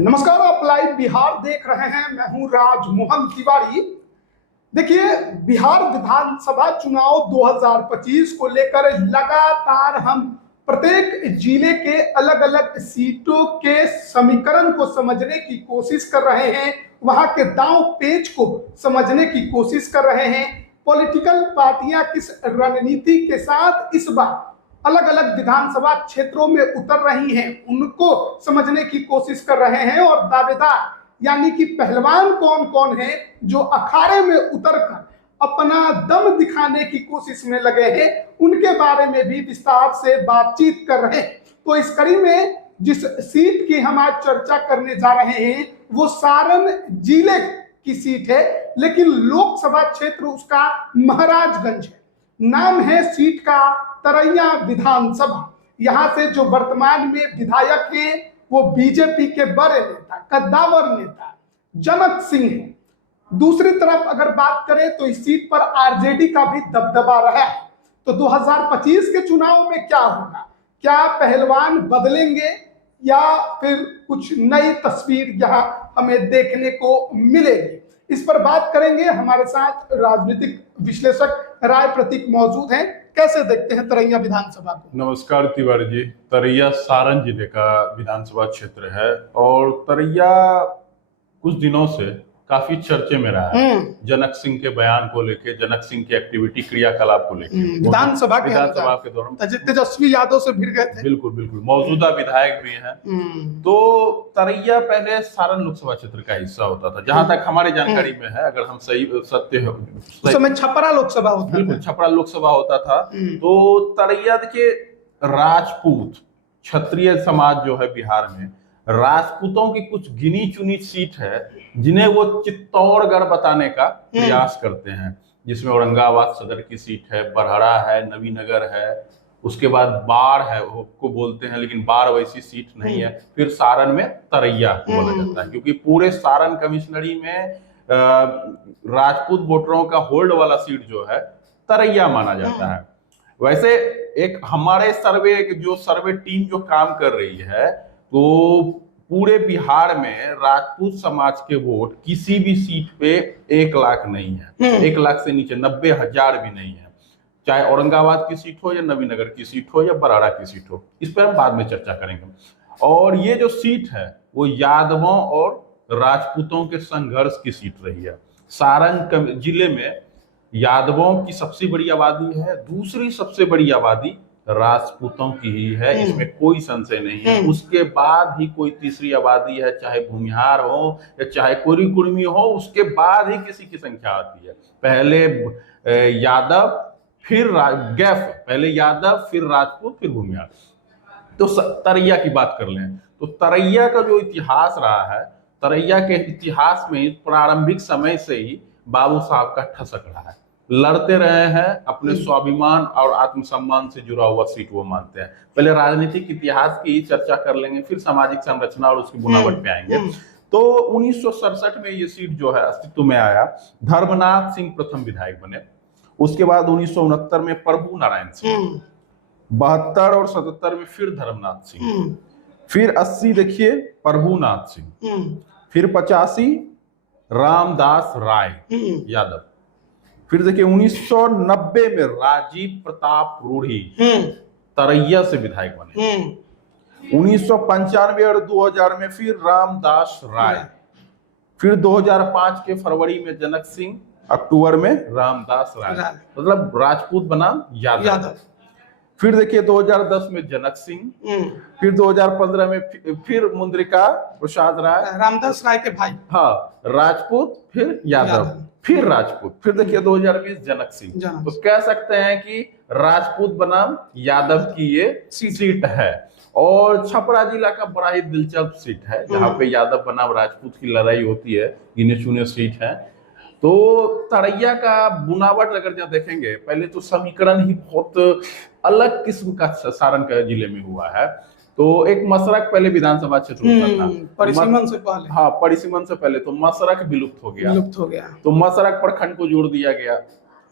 नमस्कार, आप लाइव बिहार देख रहे हैं। मैं हूं राजमोहन तिवारी। देखिए, बिहार विधानसभा चुनाव 2025 को लेकर लगातार हम प्रत्येक जिले के अलग अलग सीटों के समीकरण को समझने की कोशिश कर रहे हैं, वहां के दांव पेच को समझने की कोशिश कर रहे हैं। पॉलिटिकल पार्टियां किस रणनीति के साथ इस बार अलग अलग विधानसभा क्षेत्रों में उतर रही हैं, उनको समझने की कोशिश कर रहे हैं। और दावेदार यानी कि पहलवान कौन कौन है जो अखाड़े में उतरकर अपना दम दिखाने की कोशिश में लगे हैं, उनके बारे में भी विस्तार से बातचीत कर रहे हैं। तो इस कड़ी में जिस सीट की हम आज चर्चा करने जा रहे हैं वो सारण जिले की सीट है, लेकिन लोकसभा क्षेत्र उसका महाराजगंज है। नाम है सीट का तरैया विधानसभा। यहां से जो वर्तमान में विधायक हैं वो बीजेपी के बड़े नेता, कद्दावर नेता जनक सिंह हैं। दूसरी तरफ अगर बात करें तो इस सीट पर आरजेडी का भी दबदबा रहा है। तो 2025 के चुनाव में क्या होगा? क्या पहलवान बदलेंगे या फिर कुछ नई तस्वीर यहां हमें देखने को मिलेगी? इस पर बात करेंगे। हमारे साथ राजनीतिक विश्लेषक राय प्रतीक मौजूद हैं। कैसे देखते हैं तरैया विधानसभा को? नमस्कार तिवारी जी। तरैया सारण जिले का विधानसभा क्षेत्र है और तरैया कुछ दिनों से काफी चर्चे में रहा है जनक सिंह के बयान को लेके, जनक सिंह की एक्टिविटी क्रियाकलाप को लेके। विधानसभा के दौरान तेजस्वी यादव से भिड़ गए थे। बिल्कुल बिल्कुल, मौजूदा विधायक भी हैं। तो तरैया पहले सारण लोकसभा क्षेत्र का हिस्सा होता था, जहां तक हमारी जानकारी में है। अगर हम सही सत्य उस समय छपरा लोकसभा होता था। बिल्कुल, छपरा लोकसभा होता था। तो तरैया के राजपूत क्षत्रिय समाज जो है बिहार में, राजपूतों की कुछ गिनी चुनी सीट है जिन्हें वो चित्तौड़गढ़ बताने का प्रयास करते हैं, जिसमें औरंगाबाद सदर की सीट है, बरहड़ा है, नवीनगर है, उसके बाद बाढ़ है को बोलते हैं, लेकिन बाढ़ वैसी सीट नहीं है। फिर सारण में तरैया बोला जाता है, क्योंकि पूरे सारण कमिश्नरी में राजपूत वोटरों का होल्ड वाला सीट जो है तरैया माना जाता है। वैसे एक हमारे सर्वे टीम जो काम कर रही है, तो पूरे बिहार में राजपूत समाज के वोट किसी भी सीट पे 1 लाख नहीं है, 1 लाख से नीचे 90,000 भी नहीं है। चाहे औरंगाबाद की सीट हो या नवीनगर की सीट हो या बराड़ा की सीट हो, इस पर हम बाद में चर्चा करेंगे। और ये जो सीट है वो यादवों और राजपूतों के संघर्ष की सीट रही है। सारण जिले में यादवों की सबसे बड़ी आबादी है, दूसरी सबसे बड़ी आबादी राजपूतों की ही है, इसमें कोई संशय नहीं है। उसके बाद ही कोई तीसरी आबादी है, चाहे भूमिहार हो या चाहे कोरी कुर्मी हो, उसके बाद ही किसी की संख्या आती है। पहले यादव फिर पहले यादव फिर राजपूत फिर भूमिहार। तो तरैया की बात कर लें तो तरैया का जो इतिहास रहा है, तरैया के इतिहास में प्रारंभिक समय से ही बाबू साहब का ठसक रहा है। लड़ते रहे हैं, अपने स्वाभिमान और आत्मसम्मान से जुड़ा हुआ सीट वो मानते हैं। पहले राजनीतिक इतिहास की चर्चा कर लेंगे, फिर सामाजिक संरचना और उसकी बुनावट पे आएंगे। तो 1967 में ये सीट जो है अस्तित्व में आया। धर्मनाथ सिंह प्रथम विधायक बने। उसके बाद 1969 में प्रभु नारायण सिंह, 72 और 77 में फिर धर्मनाथ सिंह, फिर 80 देखिए प्रभुनाथ सिंह, फिर 85 रामदास राय यादव, फिर देखिए 1990 में राजीव प्रताप रूढ़ी तरैया से विधायक बने। 1995 और 2000 में फिर रामदास राय, फिर 2005 के फरवरी में जनक सिंह, अक्टूबर में रामदास राय, मतलब राजपूत बनाम यादव। फिर देखिए 2010 में जनक सिंह, फिर 2015 में फिर मुंद्रिका प्रसाद राय, रामदास राय के भाई, हाँ, राजपूत फिर यादव फिर राजपूत, फिर देखिए 2020 जनक सिंह। तो कह सकते हैं कि राजपूत बनाम यादव की ये सीट है। और छपरा जिला का बड़ा ही दिलचस्प सीट है, जहाँ पे यादव बनाम राजपूत की लड़ाई होती है, गिने चुने सीट है। तो तरैया का बुनावट अगर जहाँ देखेंगे, पहले तो समीकरण ही बहुत अलग किस्म का सारण के जिले में हुआ है। तो एक मसरक पहले विधानसभा क्षेत्र होता था, परिसीमन से पहले। हाँ, परिसीमन से पहले। तो मसरक विलुप्त हो गया। तो मसरक प्रखंड को जोड़ दिया गया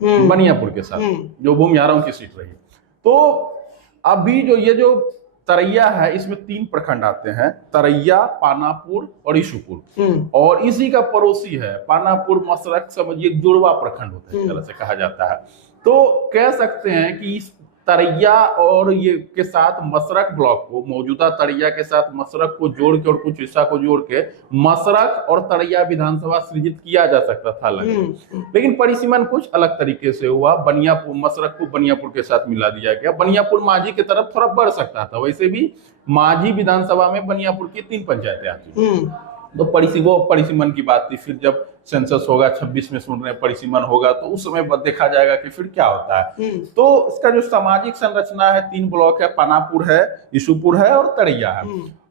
बनियापुर के साथ, जो भूमिहारों की सीट रही। तो अभी जो तरैया है, इसमें 3 प्रखंड आते हैं, तरैया, पानापुर और ईशुपुर। और इसी का पड़ोसी है पानापुर, मसरक, समझिए जुड़वा प्रखंड होता है, इस तरह से कहा जाता है। तो कह सकते हैं कि इस तरैया और ये के साथ मसरक ब्लॉक को, मौजूदा तरैया के साथ मसरक को जोड़ के और कुछ हिस्सा को जोड़ के मसरक और तरैया विधानसभा सृजित किया जा सकता था लेकिन परिसीमन कुछ अलग तरीके से हुआ। बनियापुर, मसरक को बनियापुर के साथ मिला दिया गया। बनियापुर मांझी की तरफ थोड़ा बढ़ सकता था, वैसे भी मांझी विधानसभा में बनियापुर की 3 पंचायतें आती। तो परिसीमन की बात थी। फिर जब सेंसस होगा 26 में सुन रहे हैं परिसीमन होगा, तो उस समय देखा जाएगा कि फिर क्या होता है। तो इसका जो सामाजिक संरचना है, 3 ब्लॉक है, पानापुर है, ईशुपुर है और तरैया है।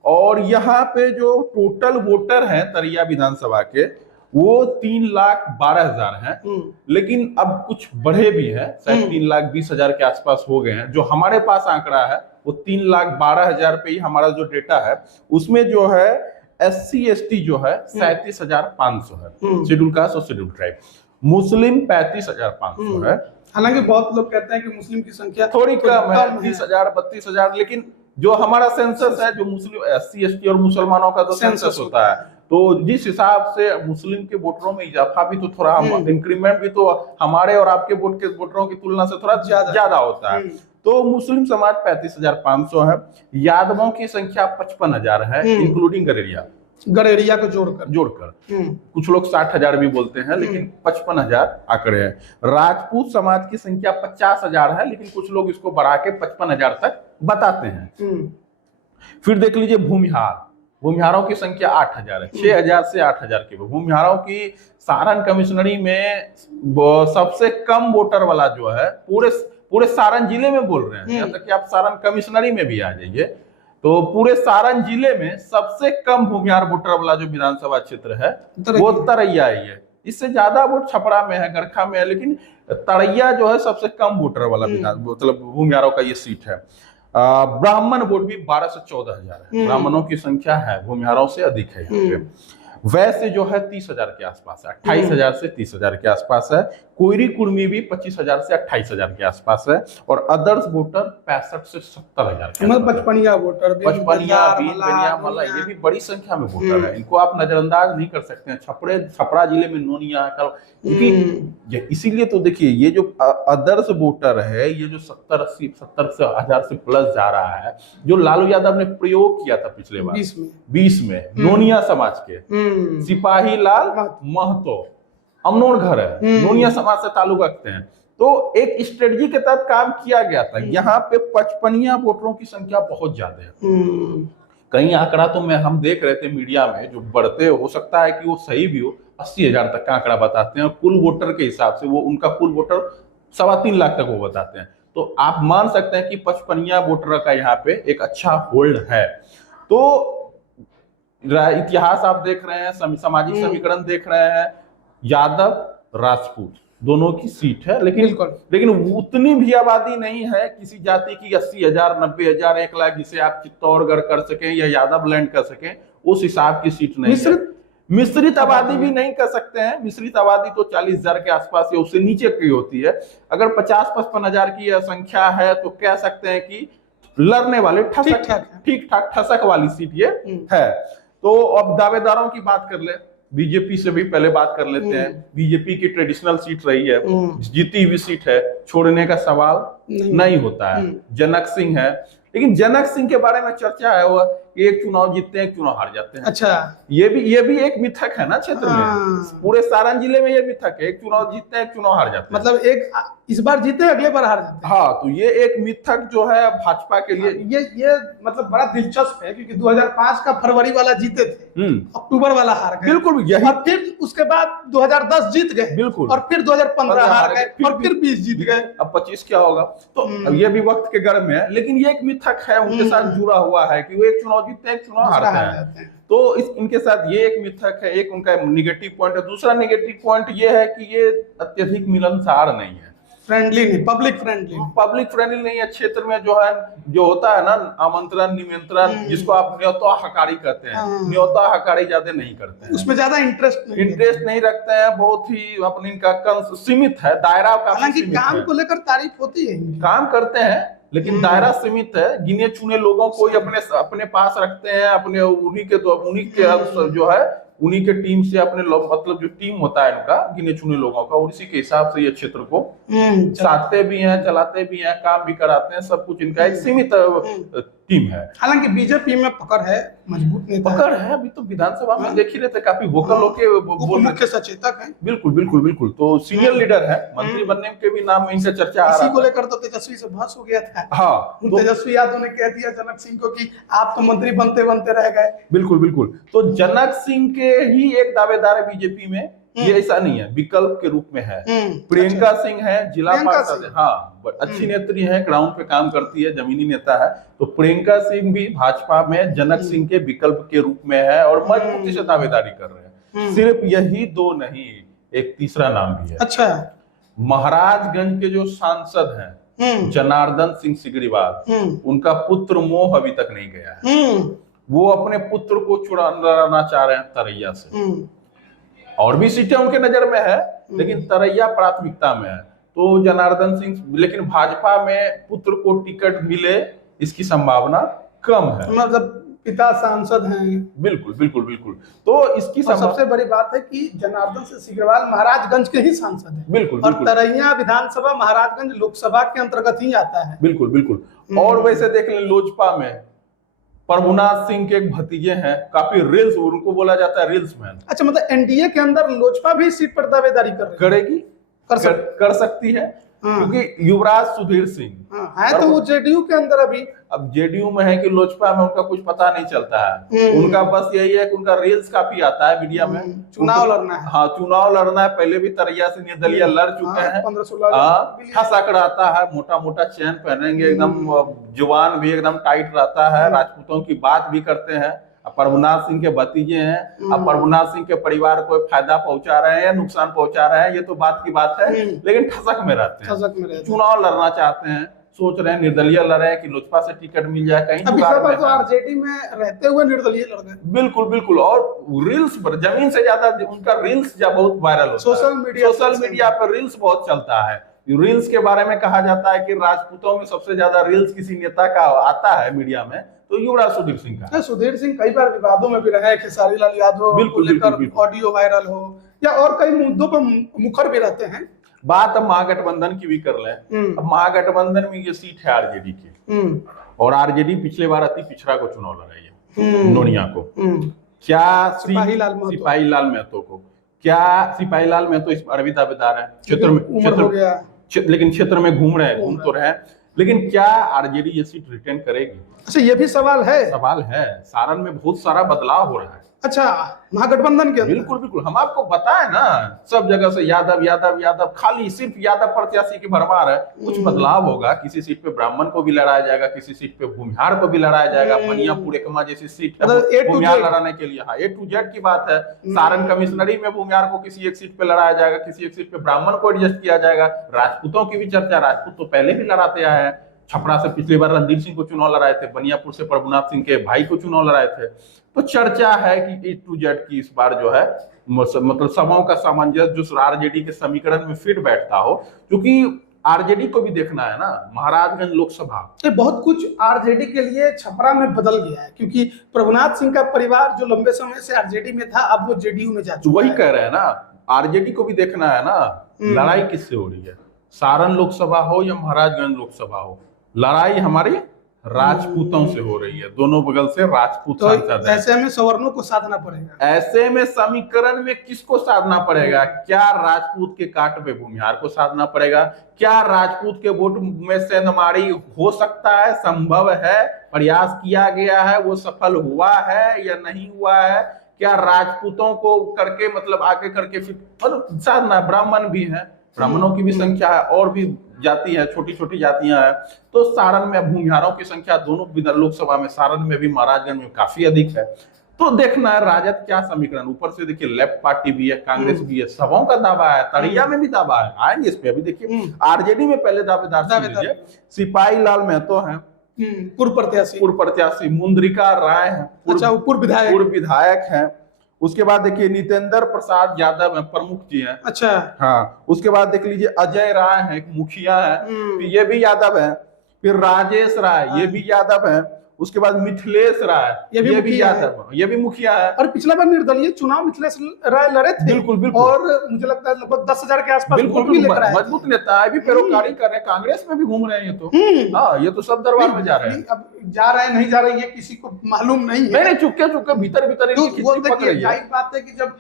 और यहाँ पे जो टोटल वोटर हैं तरैया विधानसभा के, वो 3,12,000 हैं। लेकिन अब कुछ बढ़े भी हैं, शायद 3,20,000 के आसपास हो गए हैं। जो हमारे पास आंकड़ा है वो 3,12,000 पे ही हमारा जो डेटा है, उसमें जो है SC ST जो है 37,500 है, शेड्यूल कास्ट और शेड्यूल ट्राइब। मुस्लिम 35,500 है। हालांकि बहुत लोग कहते हैं कि मुस्लिम की संख्या थोड़ी कम है, 30,000 32,000, लेकिन जो हमारा सेंसस है, जो मुस्लिम SC ST और मुसलमानों का जो सेंसस होता है, तो जिस हिसाब से मुस्लिम के वोटरों में इजाफा भी तो थोड़ा, इंक्रीमेंट भी तो हमारे और आपके वोटरों की तुलना से थोड़ा ज्यादा होता है। तो मुस्लिम समाज 35,500 है। यादवों की संख्या 55,000 है, इंक्लूडिंग गड़ेरिया को जोड़कर कुछ लोग 60,000 भी बोलते हैं, लेकिन 55,000 आंकड़े हैं। राजपूत समाज की संख्या 50,000 है, लेकिन कुछ लोग इसको बढ़ा के 55,000 तक बताते हैं। फिर देख लीजिए भूमिहारों की संख्या 8,000 है, 6,000 से 8,000 के। भूमिहारों की सारण कमिश्नरी में सबसे कम वोटर वाला जो है, पूरे सारण जिले में बोल रहे हैं, यहाँ तक कि आप सारण कमिश्नरी में भी आ जाइए, तो पूरे सारण जिले में सबसे कम भूमिहार वोटर वाला जो विधानसभा क्षेत्र है वो तरैया ही है। इससे ज्यादा वोट छपरा में है, गरखा में है, लेकिन तरैया जो है सबसे कम वोटर वाला मतलब भूमिहारों का ये सीट है। ब्राह्मण वोट भी 12 से 14,000 है, ब्राह्मणों की संख्या है, भूमिहारों से अधिक है यहाँ पे। वैसे जो है 30,000 के आसपास है, 28,000 से 30,000 के आसपास है। कोयरी कुर्मी भी 25,000 से 28,000 के आसपास है। और अदर्स वोटर 65 से 70,000 के, मतलब पचपनिया वोटर, मल्ला, ये भी बड़ी संख्या में वोटर है। इनको आप नजरअंदाज नहीं कर सकते हैं। छपरा जिले में नोनिया, क्योंकि इसीलिए तो देखिए, ये जो अदर्स वोटर है, ये जो 70 से 1000 से प्लस जा रहा है, जो लालू यादव ने प्रयोग किया था पिछले बार 20 में नोनिया समाज के सिपाही लाल महतो, अमनोर घर है, नोनिया समाज से ताल्लुक रखते हैं। तो एक स्ट्रेटजी के तहत काम किया गया था। यहाँ पे 55 वोटरों की संख्या बहुत ज्यादा है। कई आंकड़ा तो हम देख रहे थे मीडिया में, जो बढ़ते, हो सकता है कि वो सही भी हो, 80,000 तक का आंकड़ा बताते हैं। कुल वोटर के हिसाब से वो, उनका कुल वोटर 3.25 लाख तक वो बताते हैं। तो आप मान सकते हैं कि 55 वोटर का यहाँ पे एक अच्छा होल्ड है। तो इतिहास आप देख रहे हैं, सामाजिक समीकरण देख रहे हैं, यादव राजपूत दोनों की सीट है, लेकिन उतनी भी आबादी नहीं है किसी जाति की 80,000 90,000 1 लाख जिसे आप चित्तौड़गढ़ कर सकें या यादव लैंड कर सकें, उस हिसाब की सीट नहीं है। मिश्रित आबादी भी नहीं कर सकते हैं। मिश्रित आबादी तो 40,000 के आसपास या उससे नीचे की होती है। अगर 50-55,000 की संख्या है तो कह सकते हैं कि लड़ने वाले ठीक ठाक ठसक वाली सीट ये है। तो अब दावेदारों की बात कर ले, बीजेपी से भी पहले बात कर लेते हैं। बीजेपी की ट्रेडिशनल सीट रही है, जीती हुई सीट है, छोड़ने का सवाल नहीं होता है। जनक सिंह है, लेकिन जनक सिंह के बारे में चर्चा है वो एक चुनाव जीतते हैं, एक चुनाव हार जाते हैं। अच्छा, ये भी एक मिथक है ना क्षेत्र में। पूरे सारण जिले में ये मिथक है, एक चुनाव जीतते हैं, एक चुनाव हार जाते हैं। मतलब एक इस बार जीते, अगले बार हार जाते हैं। हाँ, तो ये एक मिथक जो है भाजपा के लिए, ये मतलब बड़ा दिलचस्प है, क्योंकि 2005 का फरवरी वाला जीते थे, अक्टूबर वाला हार गए। बिल्कुल, और फिर उसके बाद 2010 जीत गए, बिल्कुल, और फिर 2015 हार गए, और फिर 20 जीत गए। अब 25 क्या होगा? तो ये भी वक्त के गर्भ में है, लेकिन ये एक मिथक है, उनके साथ जुड़ा हुआ है कि वो एक चुनाव जीतते हैं, एक चुनाव हारते हैं। तो इनके साथ ये एक मिथक है, एक उनका निगेटिव पॉइंट है। दूसरा निगेटिव पॉइंट ये है कि ये अत्यधिक मिलनसार नहीं है, फ्रेंडली नहीं, पब्लिक फ्रेंडली नहीं है। क्षेत्र में जो होता है ना, आमंत्रण निमंत्रण, जिसको आप न्योता हकारी कहते हैं, न्योता हकारी ज्यादा नहीं करते हैं, उसमें ज्यादा इंटरेस्ट नहीं रखते हैं। बहुत ही अपनी इनका सीमित है, दायरा का। हालांकि काम को लेकर तारीफ होती है, काम करते हैं, लेकिन दायरा सीमित है, गिने चुने लोगों को ही अपने अपने पास रखते हैं, अपने उन्हीं के जो है उन्हीं के टीम से अपने मतलब जो टीम होता है इनका गिने चुने लोगों का, उसी के हिसाब से ये क्षेत्र को साधते भी हैं, चलाते भी हैं, काम भी कराते हैं, सब कुछ इनका एक सीमित टीम है। हालांकि बीजेपी में पकड़ है, मजबूत नेता पकड़ है। अभी तो विधानसभा में देख ही रहे थे, काफी वोकल होके बोल रहे मुख्य सचेतक है। बिल्कुल बिल्कुल बिल्कुल। तो सीनियर लीडर है, मंत्री बनने के भी नाम में इनका चर्चा आ रहा इसी को था। लेकर तो तेजस्वी से बहस हो गया था। हाँ, तो तेजस्वी यादव ने कह दिया जनक सिंह को कि आप तो मंत्री बनते बनते रह गए। बिल्कुल बिल्कुल। तो जनक सिंह के ही एक दावेदार है बीजेपी में, ये ऐसा नहीं है, विकल्प के रूप में है। प्रियंका सिंह है, जिला पार्षद है, हाँ अच्छी नेत्री है, ग्राउंड पे काम करती है, जमीनी नेता है। तो प्रियंका सिंह भी भाजपा में जनक सिंह के विकल्प के रूप में है और मजबूती से दावेदारी कर रहे हैं। सिर्फ यही दो नहीं, एक तीसरा नाम भी है। अच्छा, महाराजगंज के जो सांसद हैं जनार्दन सिंह सिगरीवाल, उनका पुत्र मोह अभी तक नहीं गया है। वो अपने पुत्र को चुराना चाह रहे हैं तरैया से। और भी सीटें उनके नजर में है, लेकिन तरैया प्राथमिकता में है। तो जनार्दन सिंह, लेकिन भाजपा में पुत्र को टिकट मिले इसकी संभावना कम है। मतलब पिता सांसद हैं। बिल्कुल बिल्कुल बिल्कुल। तो इसकी सबसे बड़ी बात है कि जनार्दन सिंह सिग्रीवाल महाराजगंज के ही सांसद हैं। बिल्कुल और तरैया विधानसभा महाराजगंज लोकसभा के अंतर्गत ही आता है। बिल्कुल बिल्कुल। और वैसे देख लें लोजपा में प्रभुनाथ सिंह के एक भतीजे हैं, काफी रील्स, उनको बोला जाता है रील्स मैन। अच्छा, मतलब एनडीए के अंदर लोजपा भी सीट पर दावेदारी करेगी, कर सकती है, क्योंकि युवराज सुधीर सिंह है तो वो जेडीयू के अंदर अभी। अब जेडीयू में है कि लोजपा में, उनका कुछ पता नहीं चलता है। उनका बस यही है कि उनका रील्स काफी आता है मीडिया में, चुनाव लड़ना है। हाँ, चुनाव लड़ना है। पहले भी तरैया से निर्दलीय लड़ चुके हैं। 15-16 सकड़ आता है, मोटा मोटा चैन पहनेंगे, एकदम जुबान भी एकदम टाइट रहता है, राजपूतों की बात भी करते हैं। प्रभुनाथ सिंह के भतीजे हैं, अब प्रभुनाथ सिंह के परिवार को फायदा पहुंचा रहे हैं या नुकसान पहुंचा रहे हैं, ये तो बात की बात है, लेकिन ठसक में रहते हैं। चुनाव लड़ना चाहते हैं, सोच रहे हैं निर्दलीय लड़े कि लोजपा से टिकट मिल जाए, कहीं तो आरजेडी में रहते हुए निर्दलीय लड़ गए। बिल्कुल बिल्कुल। और रील्स पर जमीन से ज्यादा उनका रील्स जब बहुत वायरल होता है, सोशल मीडिया पर रील्स बहुत चलता है। रील्स के बारे में कहा जाता है कि राजपूतों में सबसे ज्यादा रील्स किसी नेता का आता है मीडिया में, तो युवराज सुधीर सिंह का। सुधीर सिंह कई बार विवादों में भी रहे, खेसारी लाल यादव बिल्कुल लेकर ऑडियो वायरल हो या और कई मुद्दों पर मुखर भी रहते हैं। बात अब महागठबंधन की भी कर लें। अब महागठबंधन में ये सीट है आरजेडी की, और आरजेडी पिछले बार अति पिछड़ा को चुनाव लड़ाई है, नोनिया को। क्या सिपाही लाल महतो को, क्या सिपाही लाल महतो इस बार भी दावेदार है, क्षेत्र में लेकिन क्षेत्र में घूम रहे हैं, घूम तो रहे, लेकिन क्या आरजेडी ये सीट रिटेन करेगी? अच्छा, ये भी सवाल है। सारण में बहुत सारा बदलाव हो रहा है। अच्छा, महागठबंधन के बिल्कुल बिल्कुल। हम आपको बताए ना, सब जगह से यादव यादव यादव, खाली सिर्फ यादव प्रत्याशी की भरमार है। कुछ बदलाव होगा, किसी सीट पे ब्राह्मण को भी लड़ाया जाएगा, किसी सीट पे भूमिहार को भी लड़ाया जाएगा। बनियापुर एकमा जैसी सीट है भूमिहार लड़ाने के लिए, हाँ, A to Z की बात है। सारण कमिश्नरी में भूमिहार को किसी एक सीट पे लड़ाया जाएगा, किसी एक सीट पे ब्राह्मण को एडजस्ट किया जाएगा। राजपूतों की भी चर्चा, राजपूत तो पहले भी लड़ाते आए हैं। छपरा से पिछली बार रणदीप सिंह को चुनाव लड़ाए थे, बनियापुर से प्रभुनाथ सिंह के भाई को चुनाव लड़ाए थे। तो चर्चा है कि A to Z की इस बार जो है मतलब समाओं का सामंजस्य जो आरजेडी के समीकरण में फिट बैठता हो, क्योंकि आरजेडी को भी देखना है ना। महाराजगंज लोकसभा बहुत कुछ आरजेडी के लिए छपरा में बदल गया है, क्योंकि प्रभुनाथ सिंह का परिवार जो लंबे समय से आरजेडी में था, अब वो जेडीयू में जा चुका है। वही कह रहे हैं ना, आरजेडी को भी देखना है ना, लड़ाई किससे हो रही है। सारण लोकसभा हो या महाराजगंज लोकसभा हो, लड़ाई हमारी राजपूतों से हो रही है, दोनों बगल से राजपूत सांसद हैं। ऐसे में सवर्णों को साधना पड़ेगा। ऐसे में समीकरण में किसको साधना पड़ेगा? क्या राजपूत के काट पे भूमिहार को साधना पड़ेगा? क्या राजपूत के वोट में सेंधमारी हो सकता है? संभव है, प्रयास किया गया है, वो सफल हुआ है या नहीं हुआ है? क्या राजपूतों को करके मतलब आगे करके फिर मतलब साधना, ब्राह्मण भी है, ब्राह्मणों की भी संख्या है, और भी जाति है, छोटी छोटी जातियां हैं। तो सारण में भूमिहारों की संख्या दोनों लोकसभा में, सारण में भी महाराजगंज में काफी अधिक है। तो देखना है राजद क्या समीकरण। ऊपर से देखिए लेफ्ट पार्टी भी है, कांग्रेस भी है, सबों का दावा है, तरैया में भी दावा है, आएंगे इस पे। अभी देखिए आरजेडी में पहले दावेदार सिपाही लाल महतो है, पूर्व प्रत्याशी मुंद्रिका राय है, पूर्व विधायक है। उसके बाद देखिए नितेंद्र प्रसाद यादव है, प्रमुख जी हैं। अच्छा, हाँ। उसके बाद देख लीजिए अजय राय है, एक मुखिया है, ये भी यादव है। फिर राजेश राय, ये भी यादव है। उसके बाद मिथिलेश राय, ये भी मुखिया है। यादव, ये भी मुखिया है। और पिछला बार निर्दलीय चुनाव मिथिलेश राय लड़े थे। बिल्कुल, बिल्कुल। और मुझे लगता है लगभग 10,000 के आसपास बिल्कुल, वोट भी लेकर आए थे। मजबूत नेता है, अभी पैरोकारी कर रहे हैं, कांग्रेस में भी घूम रहे हैं ये तो। हाँ, ये तो सब दरबार में जा रहे हैं। अब जा रहे हैं नहीं जा रहे हैं ये किसी को मालूम नहीं है। नहीं, चुपके चुपके भीतर भीतर तो इनकी वो खिचड़ी पक देखिए रही है। जाहिर बात है कि जब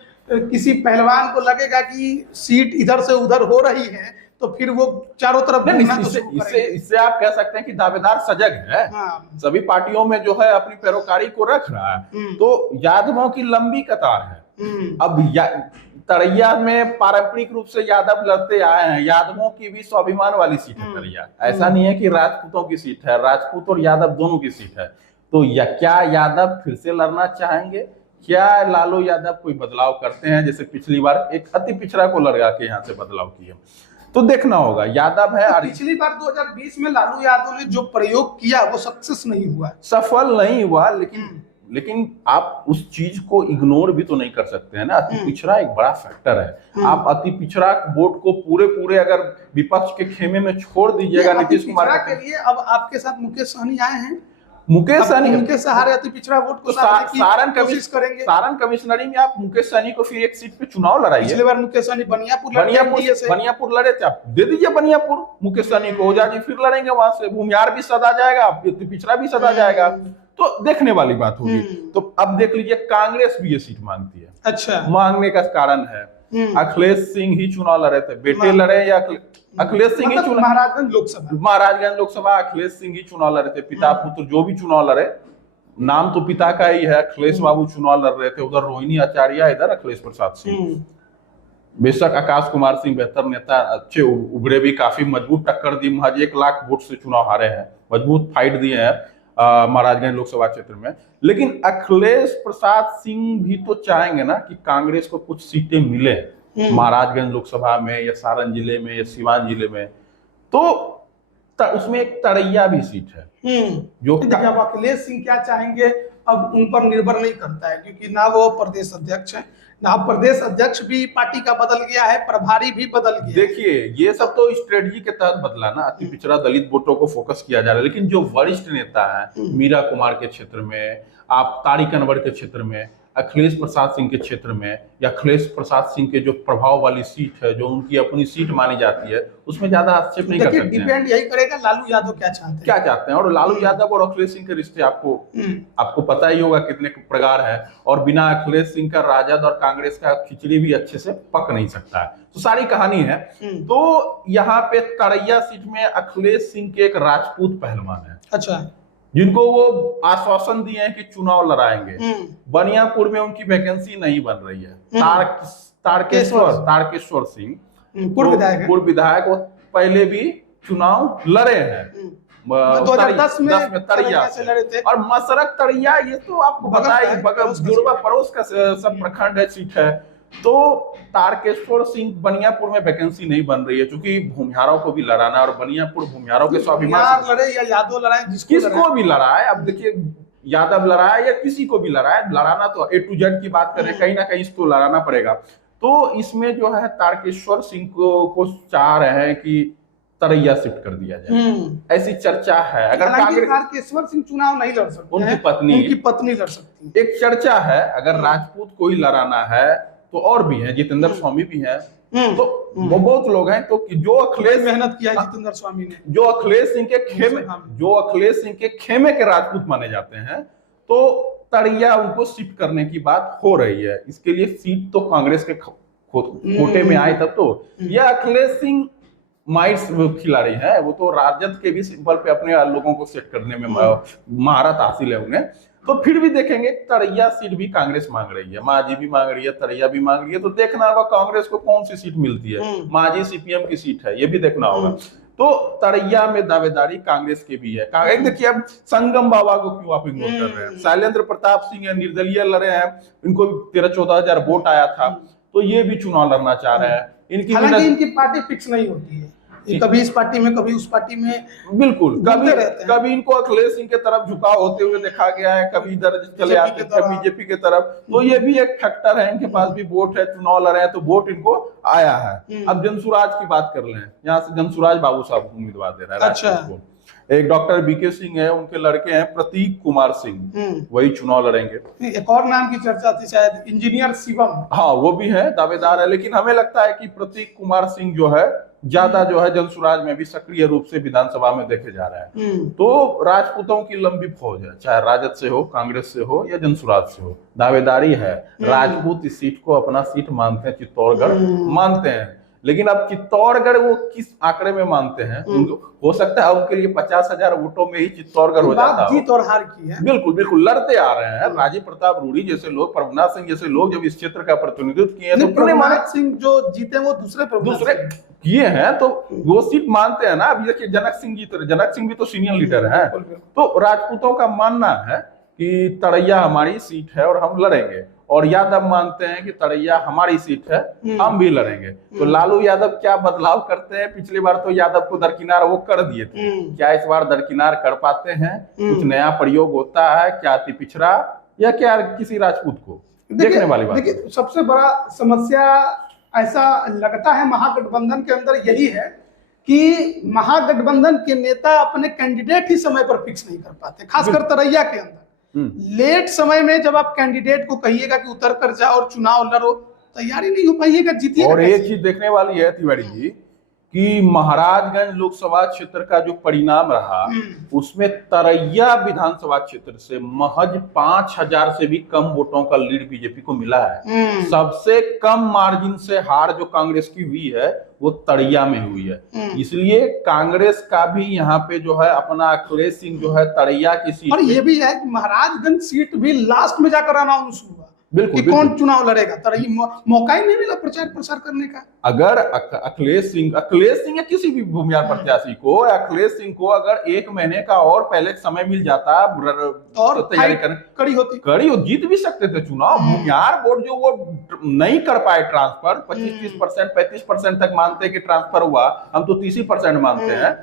किसी पहलवान को लगेगा कि सीट इधर से उधर हो रही है तो फिर वो चारों तरफ नहीं, घूमना तो शुरू करेंगे। इससे आप कह सकते हैं कि दावेदार सजग है। हाँ। सभी पार्टियों में जो है अपनी पैरोकारी को रख रहा है। तो यादवों की लंबी कतार है। अब तरैया में पारंपरिक रूप से यादव लड़ते आए हैं। यादवों की भी स्वाभिमान वाली सीट है तरैया। ऐसा नहीं है कि राजपूतों की सीट है, राजपूत और यादव दोनों की सीट है। तो क्या यादव फिर से लड़ना चाहेंगे? क्या लालू यादव कोई बदलाव करते हैं, जैसे पिछली बार एक अति पिछड़ा को लड़का के यहाँ से बदलाव किए? तो देखना होगा। यादव है। तो पिछली बार 2020 में लालू यादव ने जो प्रयोग किया वो सक्सेस नहीं हुआ, सफल नहीं हुआ। लेकिन आप उस चीज को इग्नोर भी तो नहीं कर सकते हैं ना। अति पिछड़ा एक बड़ा फैक्टर है। आप अति पिछड़ा वोट को पूरे अगर विपक्ष के खेमे में छोड़ दीजिएगा नीतीश कुमार के लिए। अब आपके साथ मुकेश सहनी आए हैं। मुकेश सहनी उनके सहारे अति पिछड़ा वोट को सारण कोशिश करेंगे। सारण कमिश्नरी में आप मुकेश सहनी को फिर एक सीट पे चुनाव लड़ाइए। पिछले बार मुकेश सहनी बनियापुर लड़े थे, आप दे दीजिए बनियापुर मुकेश सहनी को। ओझा जी फिर लड़ेंगे वहां से, भूमिहार भी सदा जाएगा, अति पिछड़ा भी सदा जाएगा। तो देखने वाली बात होगी। तो अब देख लीजिए कांग्रेस भी ये सीट मांगती है। अच्छा, मांगने का कारण है अखिलेश सिंह ही चुनाव लड़े थे, बेटे लड़े या अखिलेश सिंह ही चुनाव, महाराजगंज लोकसभा अखिलेश सिंह ही चुनाव लड़े थे। पिता पुत्र जो भी चुनाव लड़े, नाम तो पिता का ही है। अखिलेश बाबू चुनाव लड़ रहे थे, उधर रोहिणी आचार्य, इधर अखिलेश प्रसाद सिंह। बेशक आकाश कुमार सिंह बेहतर नेता, अच्छे उभरे भी, काफी मजबूत टक्कर दी, महज 1 लाख वोट से चुनाव हारे हैं, मजबूत फाइट दिए हैं महाराजगंज लोकसभा क्षेत्र में। लेकिन अखिलेश प्रसाद सिंह भी तो चाहेंगे ना कि कांग्रेस को कुछ सीटें मिले महाराजगंज लोकसभा में या सारण जिले में या सिवान जिले में। तो उसमें एक तरैया भी सीट है जो देखिए अब अखिलेश सिंह क्या चाहेंगे अब उन पर निर्भर नहीं करता है, क्योंकि ना वो प्रदेश अध्यक्ष है, ना प्रदेश अध्यक्ष भी पार्टी का बदल गया है, प्रभारी भी बदल गया। देखिए ये सब तो स्ट्रेटजी के तहत बदला ना। अति पिछड़ा दलित वोटों को फोकस किया जा रहा है। लेकिन जो वरिष्ठ नेता है मीरा कुमार के क्षेत्र में, आप तारिक अनवर के क्षेत्र में, अखिलेश प्रसाद सिंह के क्षेत्र में, या अखिलेश प्रसाद सिंह के जो प्रभाव वाली सीट है, जो उनकी अपनी सीट मानी जाती है, उसमें ज्यादा आक्षेप नहीं कर सकते। डिपेंड यही करेगा लालू यादव क्या चाहते हैं। और लालू यादव और अखिलेश सिंह के रिश्ते आपको पता ही होगा कितने प्रकार है। और बिना अखिलेश सिंह का राजद और कांग्रेस का खिचड़ी भी अच्छे से पक नहीं सकता है। तो सारी कहानी है। तो यहाँ पे तरैया सीट में अखिलेश सिंह के एक राजपूत पहलवान है, अच्छा, जिनको वो आश्वासन दिए हैं कि चुनाव लड़ाएंगे। बनियापुर में उनकी वैकेंसी नहीं बन रही है। तारकेश्वर सिंह पूर्व विधायक, वो पहले भी चुनाव लड़े हैं 2010 में तरैया से लड़े थे। और मसरक तरैया ये तो आपको पता है, जुड़वा पड़ोस का सब प्रखंड है, सीट है। तो तारकेश्वर सिंह, बनियापुर में वैकेंसी नहीं बन रही है, क्योंकि भूमिहारों को भी लड़ाना, और बनियापुर भूमिहारों के स्वाभिमान लड़े या यादव लड़ाए, किसको भी लड़ाए। अब देखिए यादव लड़ाए या किसी को भी लड़ाए, लड़ाना तो A to Z की बात करें, कहीं ना कहीं इसको लड़ाना पड़ेगा। तो इसमें जो है तारकेश्वर सिंह को चाह रहे हैं कि तरैया शिफ्ट कर दिया जाए, ऐसी चर्चा है। अगर तारकेश्वर सिंह चुनाव नहीं लड़ सकते, उनकी पत्नी लड़ सकती। एक चर्चा है अगर राजपूत को ही लड़ाना है तो और भी है, जितेंद्र स्वामी भी है, तो वो बहुत लोग हैं। तो जो अखिलेश मेहनत किया है जितेंद्र स्वामी ने, जो अखिलेश सिंह के खेमे के राजपूत माने जाते हैं, तो तरैया उनको शिफ्ट करने की बात हो रही है। इसके लिए सीट तो कांग्रेस के कोटे में आए तब तो। यह अखिलेश सिंह माइट्स खिलाड़ी है, वो तो राजद के भी सिंबल पे अपने लोगों को सेट करने में महारत हासिल है उन्हें। तो फिर भी देखेंगे, तरैया सीट भी कांग्रेस मांग रही है, मांझी भी मांग रही है, तरैया भी मांग रही है। तो देखना होगा कांग्रेस को कौन सी सीट मिलती है। मांझी सीपीएम की सीट है, ये भी देखना होगा। तो तरैया में दावेदारी कांग्रेस के भी है। देखिए अब संगम बाबा को क्यों आप इग्नोर कर रहे हैं? शैलेंद्र प्रताप सिंह निर्दलीय लड़े हैं, इनको 13-14 हजार वोट आया था, तो ये भी चुनाव लड़ना चाह रहे हैं। इनकी पार्टी फिक्स नहीं होती है, कभी इस पार्टी में कभी उस पार्टी में, बिल्कुल कभी इनको अखिलेश सिंह के तरफ झुकाव होते हुए देखा गया है, कभी इधर चले आते हैं बीजेपी के तरफ। तो ये भी एक फैक्टर है, इनके पास भी वोट है, चुनाव लड़ रहे हैं तो वोट इनको आया है। अब जनसुराज की बात कर लें, यहाँ से जनसुराज बाबू साहब उम्मीदवार दे रहा है। अच्छा। एक डॉक्टर बीके सिंह है, उनके लड़के हैं प्रतीक कुमार सिंह, वही चुनाव लड़ेंगे। एक और नाम की चर्चा थी शायद, इंजीनियर शिवम। हाँ, वो भी है, दावेदार है, लेकिन हमें लगता है कि प्रतीक कुमार सिंह जो है ज्यादा जो है जनसुराज में भी सक्रिय रूप से विधानसभा में देखे जा रहे हैं। तो राजपूतों की लंबी फौज है, चाहे राजद से हो, कांग्रेस से हो या जनसुराज से हो, दावेदारी है। राजपूत इस सीट को अपना सीट मानते हैं, चित्तौड़गढ़ मानते हैं, लेकिन अब चित्तौड़गढ़ वो किस आंकड़े में मानते हैं, हो सकता है उनके लिए 50,000 वोटों में ही चित्तौड़गढ़ हो जाता है। जीत और हार की है, बिल्कुल बिल्कुल लड़ते आ रहे हैं। राजीव प्रताप रूडी जैसे लोग, प्रभुनाथ सिंह जैसे लोग जब इस क्षेत्र का प्रतिनिधित्व किए तो प्रभुनाथ सिंह जो जीते वो दूसरे किए हैं, तो वो सीट मानते हैं ना। अभी देखिए जनक सिंह जीत रहे, जनक सिंह भी तो सीनियर लीडर हैं। तो राजपूतों का मानना है कि तड़ैया हमारी सीट है और हम लड़ेंगे, और यादव मानते हैं कि तड़ैया हमारी सीट है, हम भी लड़ेंगे। तो लालू यादव क्या बदलाव करते हैं? पिछली बार तो यादव को दरकिनार वो कर दिए थे, क्या इस बार दरकिनार कर पाते हैं? कुछ नया प्रयोग होता है क्या? अति पिछड़ा या क्या किसी राजपूत को? देखने वाली बात। देखिए, सबसे बड़ा समस्या ऐसा लगता है महागठबंधन के अंदर यही है कि महागठबंधन के नेता अपने कैंडिडेट ही समय पर फिक्स नहीं कर पाते, खासकर तरैया के अंदर। लेट समय में जब आप कैंडिडेट को कहिएगा कि उतर कर जाओ और चुनाव लड़ो, तैयारी नहीं हो पाइएगा, जीतिएगा। और एक चीज देखने वाली है तिवारी जी कि महाराजगंज लोकसभा क्षेत्र का जो परिणाम रहा, उसमें तरैया विधानसभा क्षेत्र से महज 5,000 से भी कम वोटों का लीड बीजेपी को मिला है। सबसे कम मार्जिन से हार जो कांग्रेस की हुई है वो तरैया में हुई है। इसलिए कांग्रेस का भी यहाँ पे जो है अपना अखिलेश सिंह जो है तरैया की सीट, और ये भी है कि महाराजगंज सीट भी लास्ट में जाकर अनाउंस हुआ बिल्कुल कि कौन चुनाव लड़ेगा, मौका ही नहीं मिला प्रचार प्रसार करने का। अगर अखिलेश सिंह या किसी भी भूमिहार प्रत्याशी को, अखिलेश सिंह को अगर 1 महीने का और पहले समय मिल जाता और तैयारी कड़ी होती, जीत भी सकते थे चुनाव। भूमिहार बोर्ड जो वो नहीं कर पाए ट्रांसफर, 25-30%, 35% तक मानते कि ट्रांसफर हुआ, हम तो 30% मानते हैं।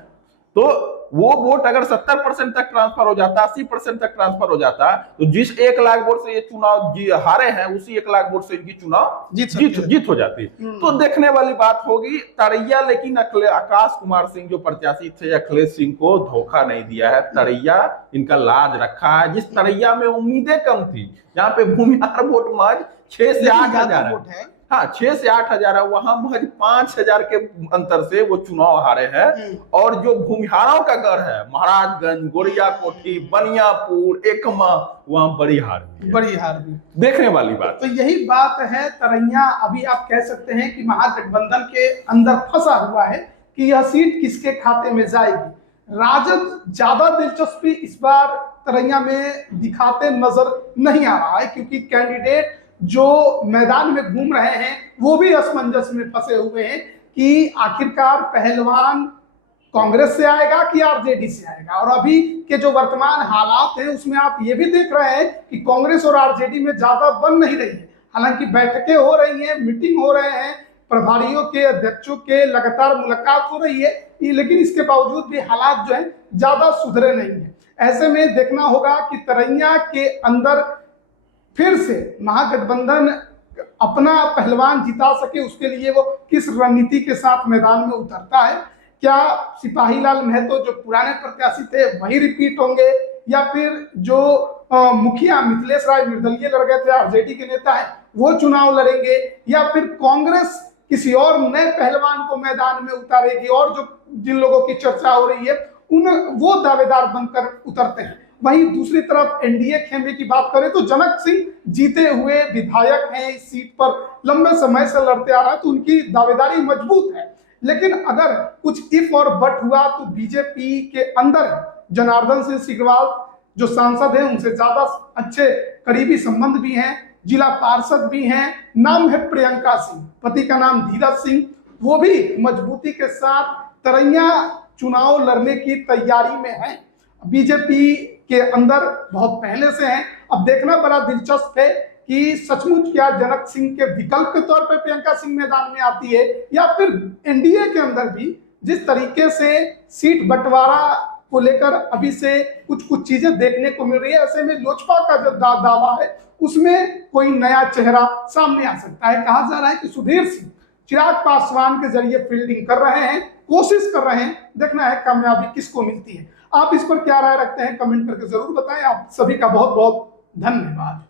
तो वो वोट अगर 70% तक ट्रांसफर हो जाता, 80% तक ट्रांसफर हो जाता, तो जिस 1 लाख वोट से ये चुनाव हारे हैं, उसी 1 लाख वोट से इनकी चुनाव जीत हो जाती। तो देखने वाली बात होगी तरैया। लेकिन आकाश कुमार सिंह जो प्रत्याशी थे, अखिलेश सिंह को धोखा नहीं दिया है। तरैया इनका लाज रखा है। जिस तरैया में उम्मीदें कम थी, जहाँ पे भूमिहार वोट महज 6 से 8 हजार है, हाँ 6 से 8 हजार है, वहां महज 5,000 के अंतर से वो चुनाव हारे हैं। और जो भूमिहारों का गढ़ है, महाराजगंज, गोरिया कोठी, बनियापुर, एकमा, वहां बड़ी हार हुई। देखने वाली बात। तो यही बात है, तरैया अभी आप कह सकते हैं कि महागठबंधन के अंदर फंसा हुआ है कि यह सीट किसके खाते में जाएगी। राजद ज्यादा दिलचस्पी इस बार तरैया में दिखाते नजर नहीं आ रहा है, क्योंकि कैंडिडेट जो मैदान में घूम रहे हैं वो भी असमंजस में फंसे हुए हैं कि आखिरकार पहलवान कांग्रेस से आएगा कि आरजेडी से आएगा। और अभी के जो वर्तमान हालात हैं उसमें आप ये भी देख रहे हैं कि कांग्रेस और आरजेडी में ज्यादा बन नहीं रही है। हालांकि बैठकें हो रही हैं, मीटिंग हो रहे हैं, प्रभारियों के, अध्यक्षों के लगातार मुलाकात हो रही है, लेकिन इसके बावजूद भी हालात जो है ज्यादा सुधरे नहीं है। ऐसे में देखना होगा कि तरैया के अंदर फिर से महागठबंधन अपना पहलवान जिता सके, उसके लिए वो किस रणनीति के साथ मैदान में उतरता है। क्या सिपाहीलाल महतो जो पुराने प्रत्याशी थे वही रिपीट होंगे, या फिर जो मुखिया मिथिलेश राय निर्दलीय लड़ गए थे, आरजेडी के नेता है, वो चुनाव लड़ेंगे, या फिर कांग्रेस किसी और नए पहलवान को मैदान में उतारेगी। और जो जिन लोगों की चर्चा हो रही है वो दावेदार बनकर उतरते हैं। वहीं दूसरी तरफ एनडीए खेमे की बात करें तो जनक सिंह जीते हुए विधायक हैं, इस सीट पर लंबे समय से लड़ते आ रहा है, तो उनकी दावेदारी मजबूत है। लेकिन अगर कुछ इफ और बट हुआ तो बीजेपी के अंदर जनार्दन सिंह सिग्रीवाल जो सांसद हैं उनसे ज्यादा अच्छे करीबी संबंध भी हैं, जिला पार्षद भी हैं, नाम है प्रियंका सिंह, पति का नाम धीरज सिंह, वो भी मजबूती के साथ तरैया चुनाव लड़ने की तैयारी में है। बीजेपी के अंदर बहुत पहले से हैं। अब देखना बड़ा दिलचस्प है कि सचमुच क्या जनक सिंह के विकल्प के तौर पर प्रियंका सिंह मैदान में आती है, या फिर एनडीए के अंदर भी जिस तरीके से सीट बंटवारा को लेकर अभी से कुछ चीजें देखने को मिल रही है। ऐसे में लोजपा का जो दावा है उसमें कोई नया चेहरा सामने आ सकता है। कहा जा रहा है कि सुधीर सिंह चिराग पासवान के जरिए फील्डिंग कर रहे हैं, कोशिश कर रहे हैं, देखना है कामयाबी किसको मिलती है। आप इस पर क्या राय रखते हैं कमेंट करके जरूर बताएं। आप सभी का बहुत बहुत धन्यवाद।